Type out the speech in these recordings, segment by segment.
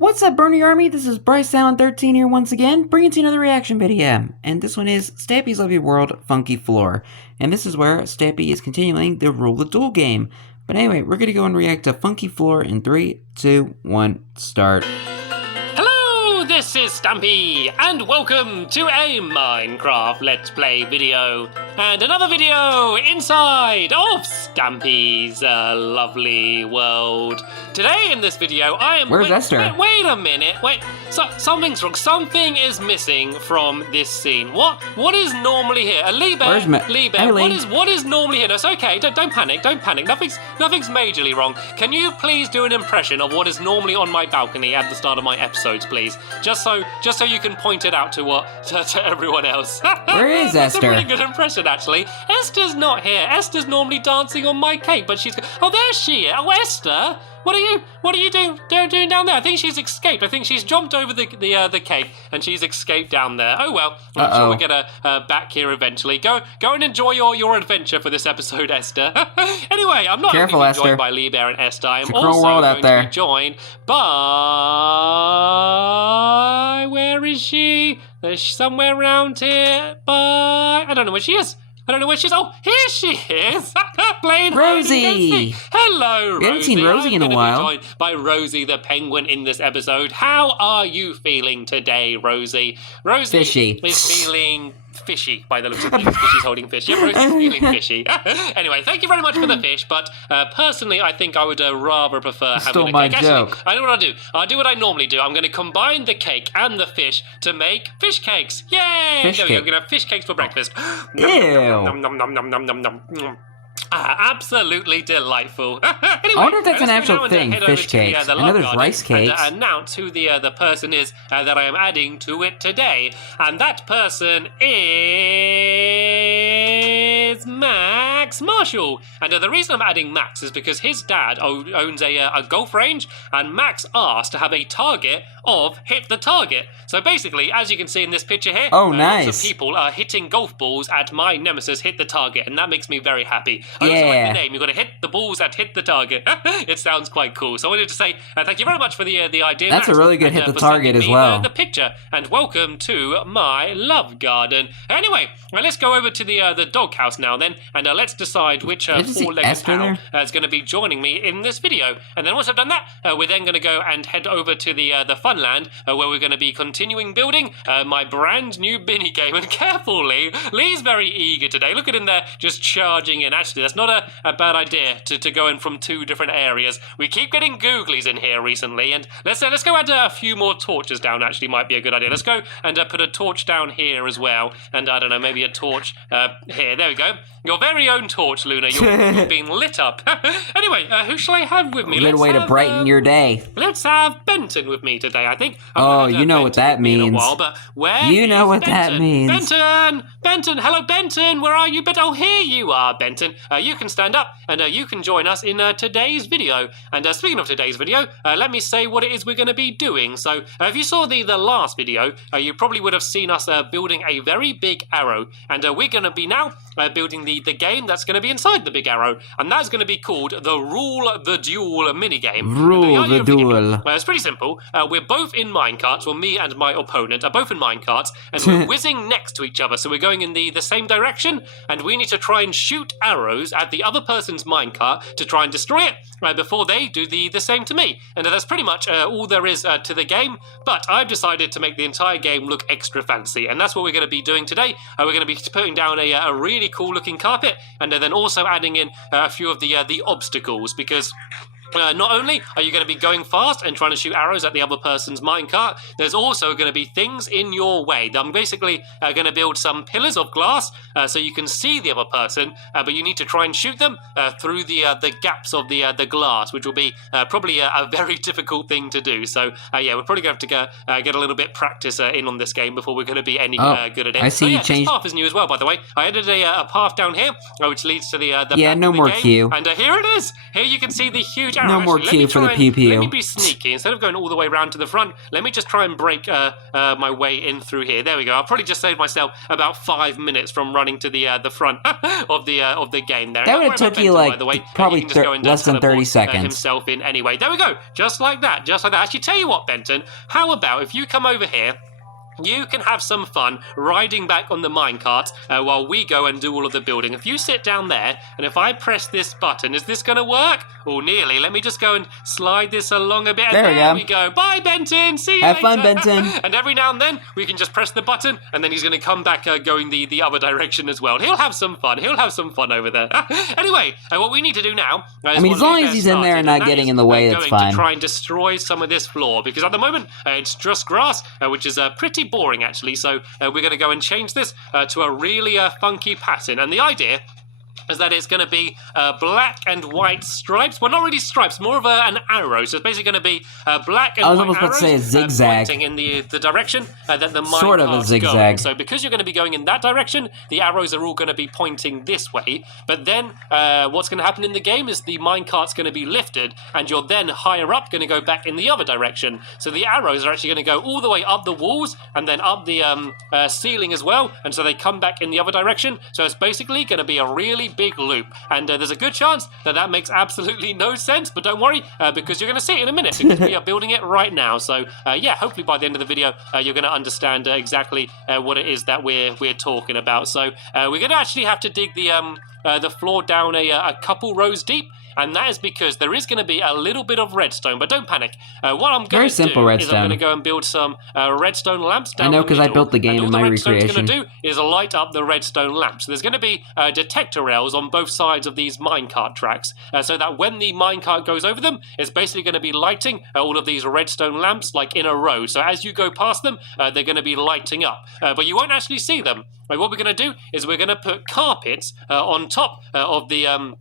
What's up, Bernie Army? This is BryceAllen13 here once again, bringing to you another reaction video. And this one is Stampy's Lovely World Funky Floor. And this is where Stampy is continuing the Rule the Duel game. But anyway, we're going to go and react to Funky Floor in 3, 2, 1, start. Hello, this is Stampy, and welcome to a Minecraft Let's Play video. And another video inside of Stampy's lovely world. Today in this video, I am... Where's Esther? Wait a minute. Something's wrong. Something is missing from this scene. What is normally here? Where's Lee Bear, Lee. what is normally here? No, it's okay. Don't panic. Don't panic. Nothing's majorly wrong. Can you please do an impression of what is normally on my balcony at the start of my episodes, please? Just so you can point it out to everyone else. Where is That's Esther? a really good impression, actually. Esther's not here. Esther's normally dancing on my cake, but she's... Oh, there she is. Oh, Esther. What are you doing down there? I think she's escaped. I think she's jumped over the cake and she's escaped down there. Oh well, I'm sure we'll get her back here eventually. Go and enjoy your adventure for this episode, Esther. Anyway, I'm not Careful, only being joined Esther. by Lee Bear and Esther. I am It's a cruel also world out going there. to be joined by... Where is she? There's somewhere around here. By... I don't know where she is. Oh, here she is. Playing Rosie. hide and go seek. Hello, Rosie. We haven't seen Rosie in a while. I'm going to be joined by Rosie the penguin in this episode. How are you feeling today, Rosie? Rosie Fishy. is feeling fishy by the looks of things because she's holding fish. Yeah, Rosie's feeling fishy. Anyway, thank you very much for the fish, but personally, I think I would rather prefer having Stole a my cake. joke. Actually, I know what I'll do. I'll do what I normally do. I'm going to combine the cake and the fish to make fish cakes. Yay! Fish There we go. cake. We're going to have fish cakes for breakfast. Ew. Nom, nom, nom, nom, nom, nom, nom. Absolutely delightful. Anyway, I wonder if that's an let's go actual now and thing, head fish over to the, cakes. the I know love there's garden rice cakes. And announce who the person is that I am adding to it today. And that person is Max Marshall. And the reason I'm adding Max is because his dad owns a golf range, and Max asked to have a target of hit the target. So basically, as you can see in this picture here, Oh, lots nice. of people are hitting golf balls at my nemesis hit the target, and that makes me very happy. I also Yeah. like the name. You've got to hit the balls that hit the target. It sounds quite cool. So I wanted to say thank you very much for the idea. That's a Max, really good and, hit the for target sending as me well. The picture, and welcome to my love garden. Anyway, let's go over to the doghouse now then, and let's decide which Did you see four-legged Esther pal there? is going to be joining me in this video. And then once I've done that, we're then going to go and head over to the Funland, where we're going to be continuing building my brand new Binny game. And careful, Lee. Lee's very eager today. Look at him there, just charging in. Actually, that's not a bad idea to go in from two different areas. We keep getting googlies in here recently, and let's go add a few more torches down. Actually, might be a good idea. Let's go and put a torch down here as well, and I don't know, maybe a torch here. There we go. Your very own torch, Luna. You're being lit up. Anyway, who shall I have with me? A good way to brighten your day. Let's have Benton with me today, I think. Oh, I've not had you know what Benton that with me in a means. while, but where You know is what that Benton? means. Benton, hello, Benton. Where are you? Oh, here you are, Benton. You can stand up and you can join us in today's video. And speaking of today's video, let me say what it is we're going to be doing. So, if you saw the last video, you probably would have seen us building a very big arrow, and we're going to be now building the game that's going to be inside the big arrow, and that's going to be called the Rule the Duel minigame. Rule idea the of the game, duel. it's pretty simple. We're both in minecarts. Well, me and my opponent are both in minecarts, and we're whizzing next to each other. So we're going in the same direction, and we need to try and shoot arrows at the other person's minecart to try and destroy it before they do the same to me. And that's pretty much all there is to the game. But I've decided to make the entire game look extra fancy, and that's what we're going to be doing today. We're going to be putting down a really cool looking carpet, and then also adding in a few of the obstacles, because not only are you going to be going fast and trying to shoot arrows at the other person's minecart, there's also going to be things in your way. I'm basically going to build some pillars of glass so you can see the other person, but you need to try and shoot them through the gaps of the glass, which will be probably a very difficult thing to do. So yeah, we're probably going to have to get a little bit practice in on this game before we're going to be any good at it. I see you yeah, changed. This path is new as well, by the way. I added a path down here, which leads to the Yeah, back no of the more game. queue. And here it is. Here you can see the huge No more actually, queue for the pew-pew. Let me be sneaky. Instead of going all the way around to the front, let me just try and break my way in through here. There we go. I'll probably just save myself about 5 minutes from running to the front of the game there. That would have took you like probably less than 30 seconds. Himself in anyway. There we go. Just like that. Just like that. Actually, tell you what, Benton. How about if you come over here? You can have some fun riding back on the minecart while we go and do all of the building. If you sit down there, and if I press this button, is this going to work? Oh, nearly. Let me just go and slide this along a bit. There we go. Bye, Benton. See you later. Have fun, Benton. And every now and then, we can just press the button, and then he's going to come back going the other direction as well. He'll have some fun. He'll have some fun over there. Anyway, what we need to do now... I mean, as long as he's in there and not getting in the way, that's fine. To try and destroy some of this floor, because at the moment, it's just grass, which is pretty boring, actually. So we're going to go and change this to a really funky pattern. And the idea is that it's going to be black and white stripes. Well, not really stripes, more of an arrow. So it's basically going to be black and white arrows. I was almost about to say a zigzag. Pointing in the direction that the minecart's sort of a zigzag. So because you're going to be going in that direction, the arrows are all going to be pointing this way. But then what's going to happen in the game is the minecart's going to be lifted, and you're then higher up going to go back in the other direction. So the arrows are actually going to go all the way up the walls and then up the ceiling as well. And so they come back in the other direction. So it's basically going to be a really big loop, and there's a good chance that makes absolutely no sense, but don't worry, because you're going to see it in a minute, because we are building it right now. So yeah, hopefully by the end of the video you're going to understand exactly what it is that we're talking about. So we're going to actually have to dig the floor down a couple rows deep, and that is because there is going to be a little bit of redstone, but don't panic. What I'm going to do is I'm going to go and build some redstone lamps down the middle. I know, because I built the game in my recreation. All the redstone's going to do is light up the redstone lamps. So there's going to be detector rails on both sides of these minecart tracks, so that when the minecart goes over them, it's basically going to be lighting all of these redstone lamps like in a row. So as you go past them, they're going to be lighting up, but you won't actually see them. What we're going to do is we're going to put carpets on top of the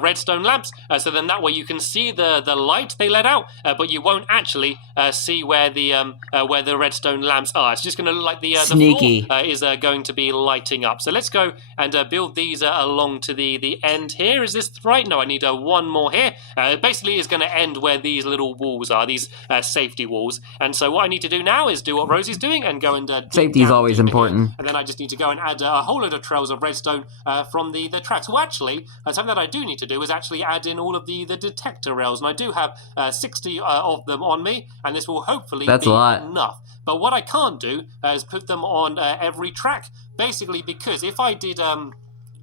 redstone lamps, so then that way you can see the light they let out, but you won't actually see where the redstone lamps are. It's just going to look like the floor is going to be lighting up. So let's go and build these along to the end here. Is this right? No, I need one more here. Basically, is going to end where these little walls are, these safety walls. And so what I need to do now is do what Rosie's doing and go and safety is always important. And then I just need to go and add a whole load of trails of redstone from the tracks. Well, actually, something that I do need to do is actually add in all of the detector rails, and I do have 60 of them on me, and this will hopefully be enough. But what I can't do is put them on every track, basically because if I did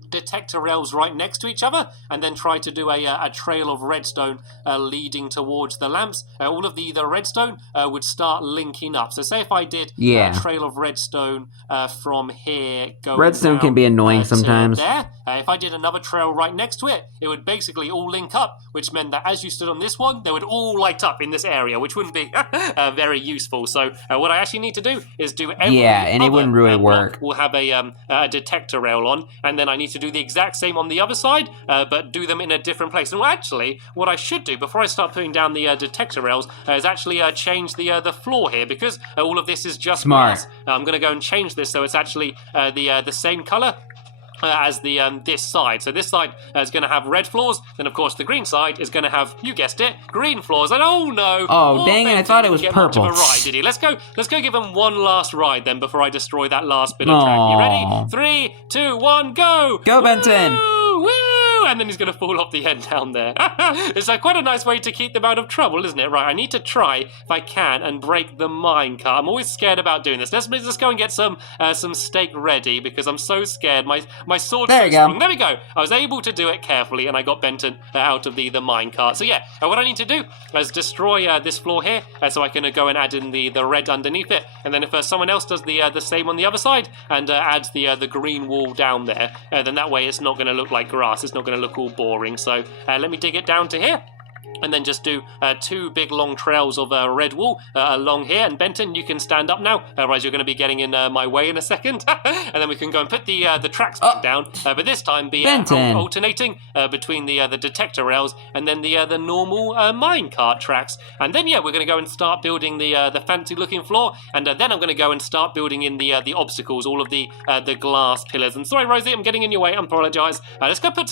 detector rails right next to each other and then try to do a trail of redstone leading towards the lamps, all of the redstone would start linking up. So say if I did a trail of redstone from here going redstone can be annoying sometimes. There, if I did another trail right next to it, it would basically all link up, which meant that as you stood on this one, they would all light up in this area, which wouldn't be very useful. So what I actually need to do is do every and it wouldn't really work. We'll have a detector rail on, and then I need to do the exact same on the other side, but do them in a different place. And actually, what I should do before I start putting down the detector rails is actually change the floor here, because all of this is just glass. I'm going to go and change this so it's actually the same color as this side. So this side is going to have red floors, then of course the green side is going to have, you guessed it, green floors. And oh no! Oh dang it! I thought it was purple. Much of a ride, did he? Let's go give him one last ride then before I destroy that last bit of track. You ready? 3, 2, 1, go! Go, Benton! Woo! And then he's going to fall off the end down there. It's quite a nice way to keep them out of trouble, isn't it? Right, I need to try, if I can, and break the minecart. I'm always scared about doing this. Let's go and get some steak ready, because I'm so scared. My sword's so strong. There we go. I was able to do it carefully, and I got Benton out of the minecart. So yeah, what I need to do is destroy this floor here, so I can go and add in the red underneath it. And then if someone else does the same on the other side and adds the green wall down there, then that way it's not going to look like grass. It's not going to look all boring. So let me dig it down to here. and then just do 2 big long trails of red wool along here. And Benton, you can stand up now, otherwise you're going to be getting in my way in a second. And then we can go and put the tracks back down, but this time be alternating between the detector rails and then the normal minecart tracks. And then, yeah, we're going to go and start building the fancy looking floor, and then I'm going to go and start building in the obstacles, all of the glass pillars. And sorry, Rosie, I'm getting in your way, I apologise. Let's go put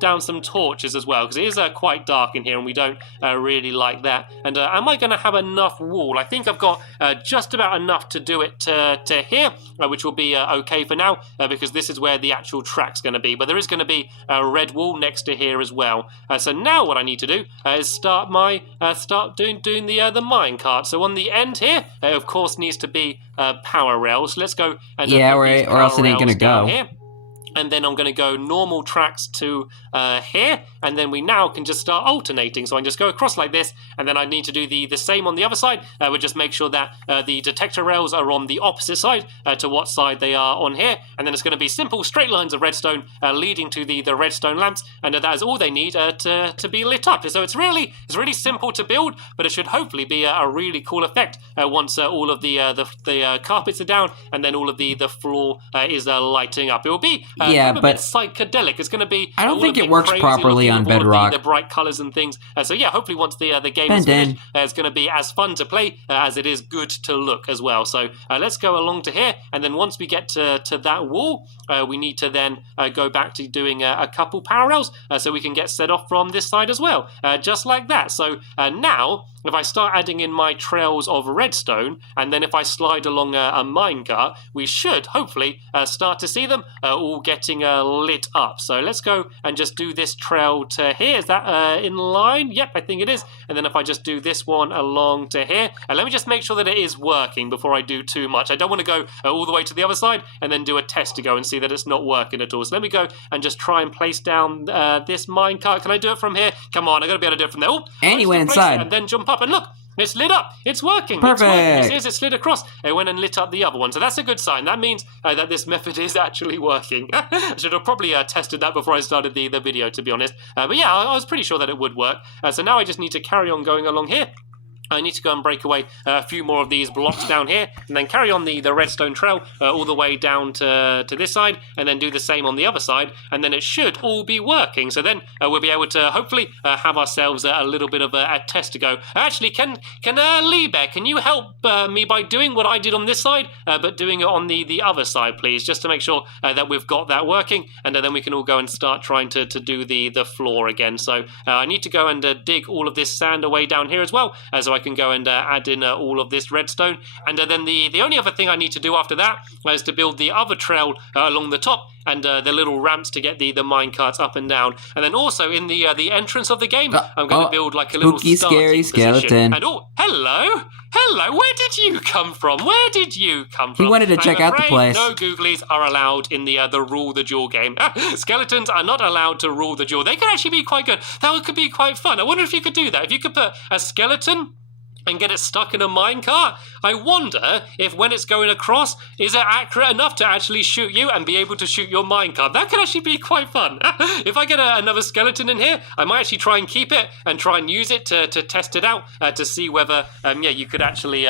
down some torches as well, because it is quite dark in here, and we don't really like that. And am I going to have enough wool? I think I've got just about enough to do it to here, which will be okay for now, because this is where the actual track's going to be. But there is going to be red wool next to here as well. So now what I need to do is start doing the minecart. So on the end here, of course, needs to be power rails. So let's go and or else it ain't going to go. Here. And then I'm going to go normal tracks to here, and then we now can just start alternating. So I can just go across like this, and then I need to do the same on the other side. We'll just make sure that the detector rails are on the opposite side to what side they are on here, and then it's going to be simple straight lines of redstone leading to the redstone lamps, and that is all they need to be lit up. So it's really simple to build, but it should hopefully be a really cool effect once all of the carpets are down, and then all of the floor is lighting up. It will be but psychedelic. It's going to be. I don't think it works properly on Bedrock. The bright colors and things. So yeah, hopefully once the game is finished, it's going to be as fun to play as it is good to look as well. So let's go along to here, and then once we get to that wall, we need to then go back to doing a couple parallels, so we can get set off from this side as well, just like that. So now, if I start adding in my trails of redstone, and then if I slide along a minecart, we should hopefully start to see them all getting lit up. So let's go and just do this trail to here. Is that in line? Yep, I think it is. And then if I just do this one along to here, and let me just make sure that it is working before I do too much. I don't want to go all the way to the other side and then do a test to go and see that it's not working at all. So let me go and just try and place down this minecart. Can I do it from here? Come on, I got to be able to do it from there. Oh, and you went inside. And then jump up, and look, it's lit up. It's working. Perfect. It slid across. It went and lit up the other one. So that's a good sign. That means that this method is actually working. I should have probably tested that before I started the video, to be honest. But yeah, I was pretty sure that it would work. So now I just need to carry on going along here. I need to go and break away a few more of these blocks down here, and then carry on the redstone trail all the way down to this side, and then do the same on the other side, and then it should all be working. So then we'll be able to hopefully have ourselves a little bit of a test to go. Actually, can Lee Bear, can you help me by doing what I did on this side, but doing it on the other side, please, just to make sure that we've got that working, and then we can all go and start trying to do the floor again. So I need to go and dig all of this sand away down here as well, so I can go and add in all of this redstone. And then the only other thing I need to do after that is to build the other trail along the top, and the little ramps to get the minecarts up and down. And then also in the entrance of the game, I'm going to build like a little scary skeleton. And hello, where did you come from? He wanted to check out the place. No googlies are allowed in the Rule the Jewel game. Skeletons are not allowed to rule the jewel. They could actually be quite good. That could be quite fun. I wonder if you could do that. If you could put a skeleton and get it stuck in a minecart, I wonder if when it's going across, is it accurate enough to actually shoot you and be able to shoot your minecart? That could actually be quite fun. If I get another skeleton in here, I might actually try and keep it and try and use it to test it out, to see whether you could actually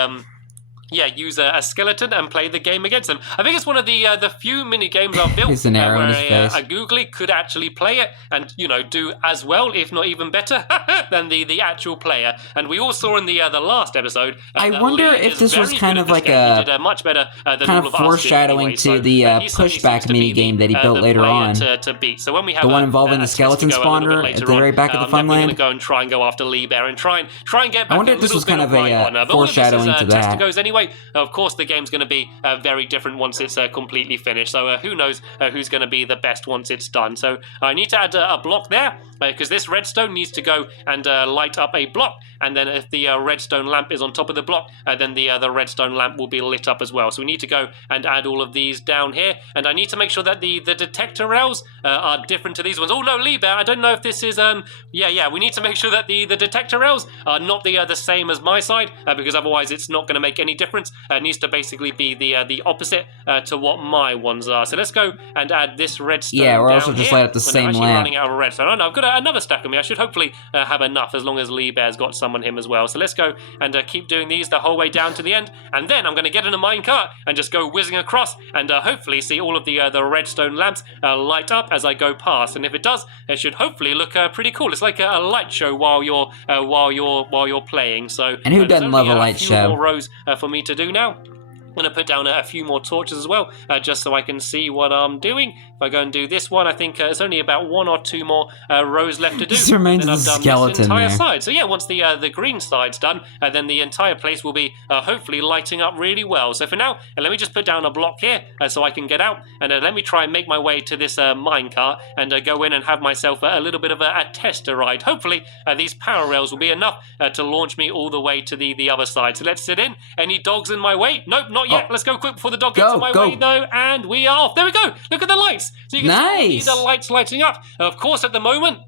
use a skeleton and play the game against them. I think it's one of the few mini games I've built where a googly could actually play it and do as well, if not even better, than the actual player. And we all saw in the last episode. I wonder if this was kind of like a much better than kind of foreshadowing to the pushback mini game that he built later on. To beat. So when we have the one involving the skeleton spawner at the very back of the fun land. I'm going to go and go after Lee Bear and try and get back. I wonder if this was kind of a foreshadowing to that. Goes anyway. Of course, the game's going to be very different once it's completely finished. So who knows who's going to be the best once it's done. So I need to add a block there, because this redstone needs to go and light up a block. And then if the redstone lamp is on top of the block, then the redstone lamp will be lit up as well. So we need to go and add all of these down here. And I need to make sure that the detector rails are different to these ones. Oh no, Lee Bear, I don't know if this is... we need to make sure that the detector rails are not the same as my side, because otherwise it's not going to make any difference difference. It needs to basically be the opposite to what my ones are. So let's go and add this redstone Yeah, we're down also just here. light up the We're same actually lamp. running out of redstone. Oh no, I've got another stack of me. I should hopefully have enough as long as Lee Bear's got some on him as well. So let's go and keep doing these the whole way down to the end, and then I'm going to get in a minecart and just go whizzing across and hopefully see all of the redstone lamps light up as I go past. And if it does, it should hopefully look pretty cool. It's like a light show while you're playing. So And who there's doesn't only love a light few show? more rows for me to do now. I'm going to put down a few more torches as well, just so I can see what I'm doing. If I go and do this one, I think there's only about 1 or 2 more rows left to do. This reminds and then of I've the done skeleton this entire there. side. So yeah, once the green side's done, then the entire place will be hopefully lighting up really well. So for now, let me just put down a block here so I can get out, and let me try and make my way to this minecart and go in and have myself a little bit of a tester ride. Hopefully these power rails will be enough to launch me all the way to the other side. So let's sit in. Any dogs in my way? Nope, not yet. Oh. Let's go quick before the dog gets in my way, though, and we are off. There we go. Look at the lights. So you can see Nice. the lights lighting up. Of course, at the moment,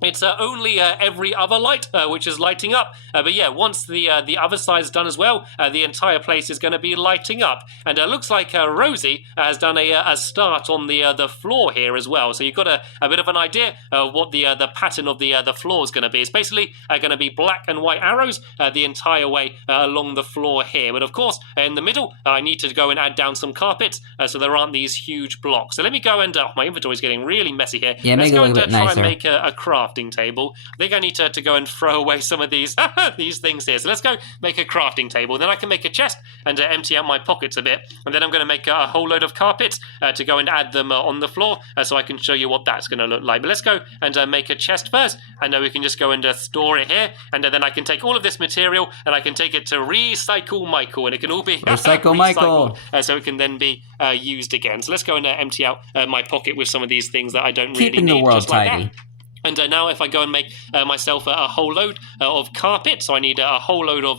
it's only every other light which is lighting up. But yeah, once the other side's done as well, the entire place is going to be lighting up. And it looks like Rosie has done a start on the floor here as well. So you've got a bit of an idea of what the pattern of the floor is going to be. It's basically going to be black and white arrows the entire way along the floor here. But of course, in the middle, I need to go and add down some carpets so there aren't these huge blocks. So let me go and... my inventory is getting really messy here. Yeah, Let's make it go look and a bit try nicer. and make a crafting table. I think I need to go and throw away some of these these things here. So let's go make a crafting table. Then I can make a chest and empty out my pockets a bit. And then I'm going to make a whole load of carpets to go and add them on the floor so I can show you what that's going to look like. But let's go and make a chest first. And then we can just go and store it here. And then I can take all of this material and I can take it to Recycle Michael. And it can all be Recycle Michael. so it can then be used again. So let's go and empty out my pocket with some of these things that I don't really Keeping need. the world just like tidy. that. And now if I go and make myself a whole load of carpet, so I need a whole load of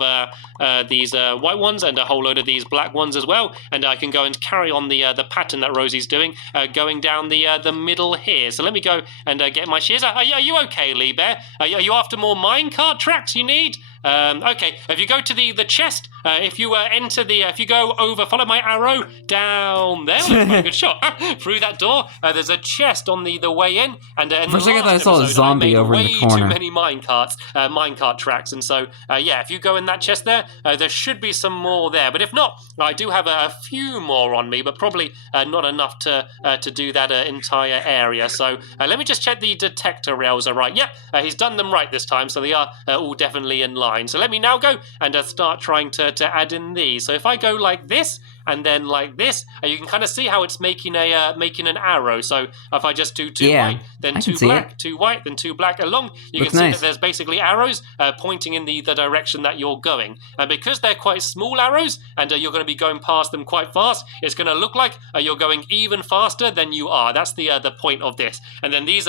these white ones and a whole load of these black ones as well, and I can go and carry on the pattern that Rosie's doing, going down the middle here. So let me go and get my shears. Are you okay, Lee Bear? Are you after more minecart tracks you need? Okay, if you go to the chest, if you if you go over, follow my arrow down there, that's a very good shot, through that door, there's a chest on the way in, and For a second I saw a zombie over in the corner. way too many minecart tracks, and so, yeah, if you go in that chest there, there should be some more there, but if not, I do have a few more on me, but probably not enough to do that entire area, so let me just check the detector rails are right. Yep, he's done them right this time, so they are all definitely in line. So let me now go and start trying to add in these. So if I go like this and then like this, you can kind of see how it's making an arrow. So if I just do two white, then two black, two white, then two black along, you can see that there's basically arrows pointing in the direction that you're going. And because they're quite small arrows and you're going to be going past them quite fast, it's going to look like you're going even faster than you are. That's the point of this. And then these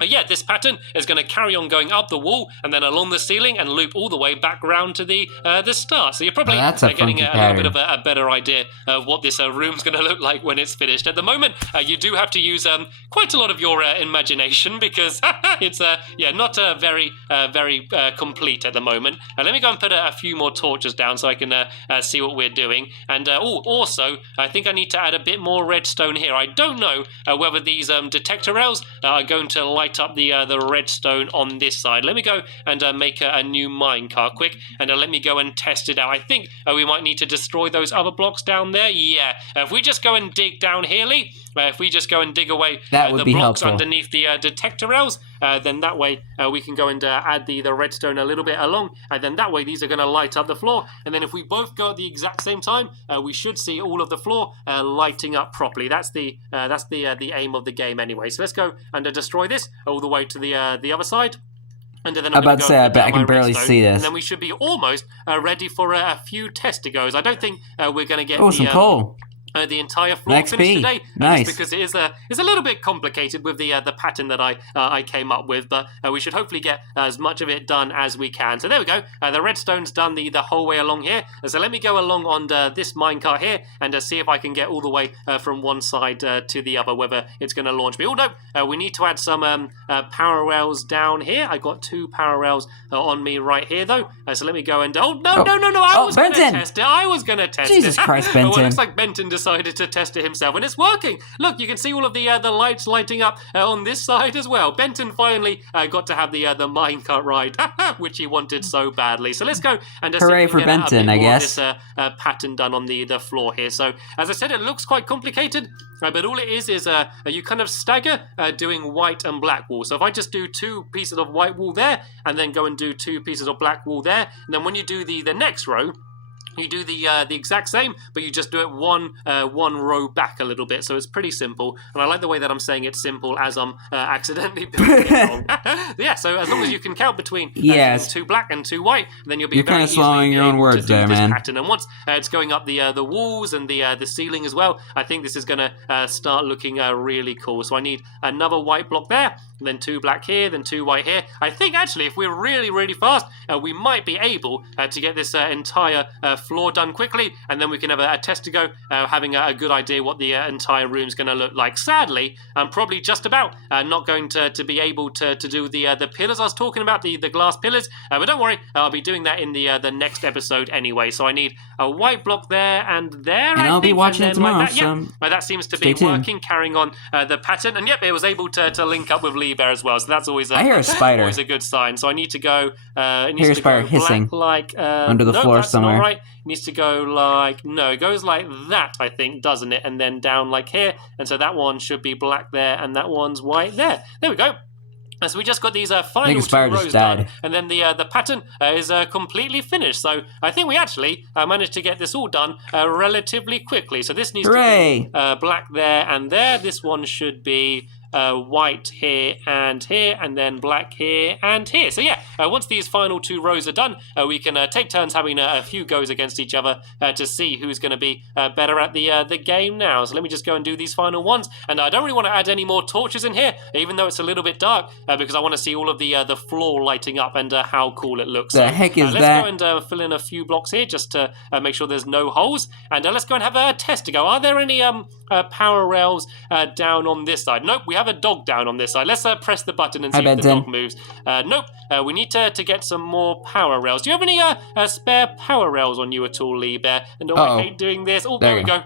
yeah, this pattern is going to carry on going up the wall and then along the ceiling and loop all the way back round to the start. So you're probably getting a little bit of a better idea of what this room's going to look like when it's finished. At the moment, you do have to use quite a lot of your imagination because it's yeah, not very complete at the moment. Let me go and put a few more torches down so I can see what we're doing. And also, I think I need to add a bit more redstone here. I don't know whether these detector rails are going to light up the redstone on this side. Let me go and make a new minecart quick, and let me go and test it out. I think we might need to destroy those other blocks down there. Yeah, if we just go and dig down here, Lee, if we just go and dig away the blocks underneath the detector rails, then that way we can go and add the redstone a little bit along, and then that way these are going to light up the floor. And then if we both go at the exact same time, we should see all of the floor lighting up properly. That's the aim of the game anyway. So let's go and destroy this all the way to the other side. And then I'm about to say, I bet I can barely see this. And then we should be almost ready for a few testigos. I don't think we're going to get some coal. the entire floor finished today, Nice. just because it's a little bit complicated with the pattern that I came up with, but we should hopefully get as much of it done as we can. So there we go. The redstone's done the whole way along here. So let me go along on this minecart here and see if I can get all the way from one side to the other, whether it's going to launch me. Oh no, we need to add some power rails down here. I got 2 power rails on me right here though. So let me go and no, I was going to test it. I was going to test it. Jesus Christ, Benton. Well, it looks like Benton decided to test it himself, and it's working. Look, you can see all of the lights lighting up on this side as well. Benton finally got to have the minecart ride, which he wanted so badly. So let's go and hooray for Benton, I guess. This pattern done on the floor here. So as I said, it looks quite complicated, but all it is you kind of stagger doing white and black wall. So if I just do 2 pieces of white wall there, and then go and do 2 pieces of black wall there, and then when you do the next row, you do the exact same, but you just do it one row back a little bit. So it's pretty simple, and I like the way that I'm saying it's simple as I'm accidentally building it wrong. Yeah, so as long as you can count between 2 black and 2 white, then you'll be kind of slowing your own words there, man. Pattern. And once it's going up the walls and the ceiling as well, I think this is going to start looking really cool. So I need another white block there, and then 2 black here, then 2 white here. I think actually, if we're really, really fast, we might be able to get this entire floor done quickly, and then we can have a test to go, having a good idea what the entire room's going to look like. Sadly, I'm probably just about not going to be able to do the pillars I was talking about, the glass pillars, but don't worry, I'll be doing that in the next episode anyway. So I need a white block there and there, and I'll be watching it tomorrow. Like that seems to be working, carrying on the pattern, and yep, it was able to link up with Lee Bear as well, so that's always I hear a spider. Always a good sign. So I need to go hear a spider hissing like under the floor somewhere. Not right. It needs to go like, no, it goes like that, I think, doesn't it? And then down like here, and so that one should be black there, and that one's white there. There we go. And so we just got these final 2 rows done, and then the pattern is completely finished. So I think we actually managed to get this all done relatively quickly. So this needs to be black there and there. This one should be white here, and then black here and here. So yeah, once these final 2 rows are done, we can take turns having a few goes against each other to see who's going to be better at the game now. So let me just go and do these final ones, and I don't really want to add any more torches in here, even though it's a little bit dark, because I want to see all of the floor lighting up and how cool it looks. The heck is that? Let's go and fill in a few blocks here just to make sure there's no holes, and let's go and have a test to go. Are there any power rails down on this side? Nope, we have a dog down on this side. Let's press the button and see if the dog moves. Nope, we need to get some more power rails. Do you have any spare power rails on you at all, Lee Bear? And I hate doing this. Oh, there we go.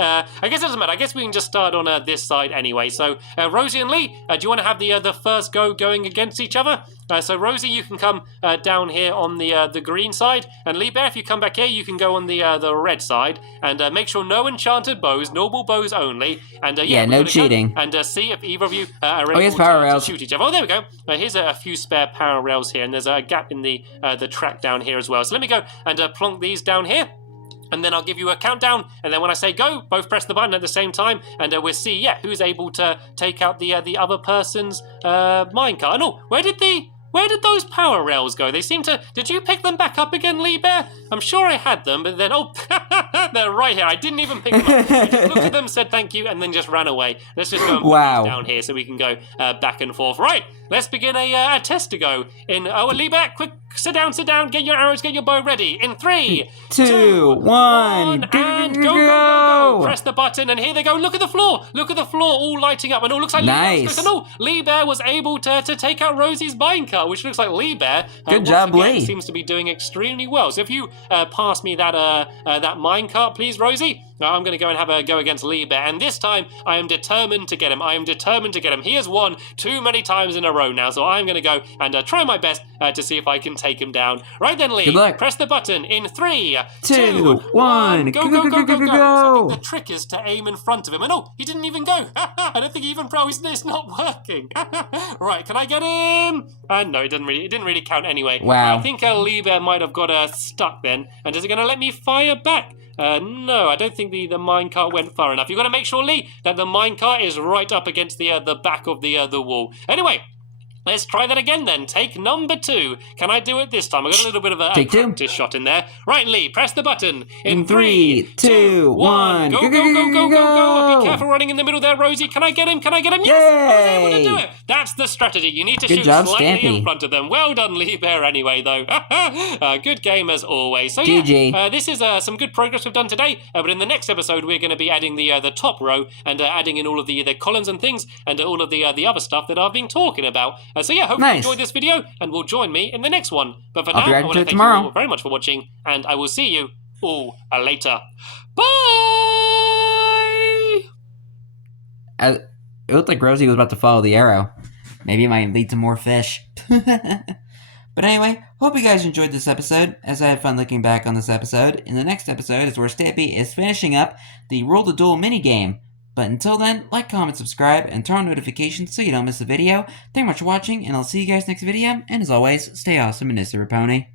I guess it doesn't matter. I guess we can just start on this side anyway. So Rosie and Lee, do you want to have the first go going against each other? So Rosie, you can come down here on the green side, and Lee Bear, if you come back here, you can go on the red side, and make sure no enchanted bows, normal bows only, and no cheating. And see if either of you are able to shoot each other. Oh, there we go. Here's a few spare power rails here, and there's a gap in the track down here as well. So let me go and plonk these down here. And then I'll give you a countdown, and then when I say go, both press the button at the same time, and we'll see, who's able to take out the other person's minecart. And where did those power rails go? They seem to... Did you pick them back up again, Lee Bear? I'm sure I had them, but then... Oh, they're right here. I didn't even pick them up. I just looked at them, said thank you, and then just ran away. Let's just go and put these down here so we can go back and forth. Right, let's begin a test to go. Lee Bear, quick, sit down. Get your arrows, get your bow ready. In 3, 2, 1, and go. Press the button, and here they go. Look at the floor, all lighting up, and it looks like nice. Lee Bear was able to take out Rosie's minecart, which looks like Lee Bear. Good job, Lee. Seems to be doing extremely well. So if you pass me that minecart, please, Rosie. Now I'm going to go and have a go against Lee Bear, and this time I am determined to get him. He has won too many times in a row now, so I'm going to go and try my best to see if I can take him down. Right then, Lee, good luck. Press the button in 3, 2, 1, go. So I think the trick is to aim in front of him, and he didn't even go. I don't think he even it's not working. Right, can I get him? No, it didn't really count anyway. Wow. I think Lee Bear might have got stuck then, and is it going to let me fire back? No, I don't think the minecart went far enough. You've got to make sure, Lee, that the minecart is right up against the back of the wall. Anyway, let's try that again then. Take number 2. Can I do it this time? I got a little bit of a practice shot in there. Right, Lee, press the button. In 3, 2, 1. Go, go, go, go, go, go. Be careful running in the middle there, Rosie. Can I get him? Can I get him? Yes, I was able to do it. That's the strategy. You need to shoot slightly in front of them. Well done, Lee Bear, anyway, though. Good game as always. So, yeah, this is some good progress we've done today. But in the next episode, we're going to be adding the top row and adding in all of the columns and things and all of the other stuff that I've been talking about. So, yeah, hope you enjoyed this video and will join me in the next one. But for now, I want to thank you all very much for watching, and I will see you all later. Bye! It looked like Rosie was about to follow the arrow. Maybe it might lead to more fish. But anyway, hope you guys enjoyed this episode, as I had fun looking back on this episode. In the next episode is where Stampy is finishing up the Rule the Duel minigame. But until then, like, comment, subscribe, and turn on notifications so you don't miss a video. Thank you much for watching, and I'll see you guys next video. And as always, stay awesome and Mr. Raponi.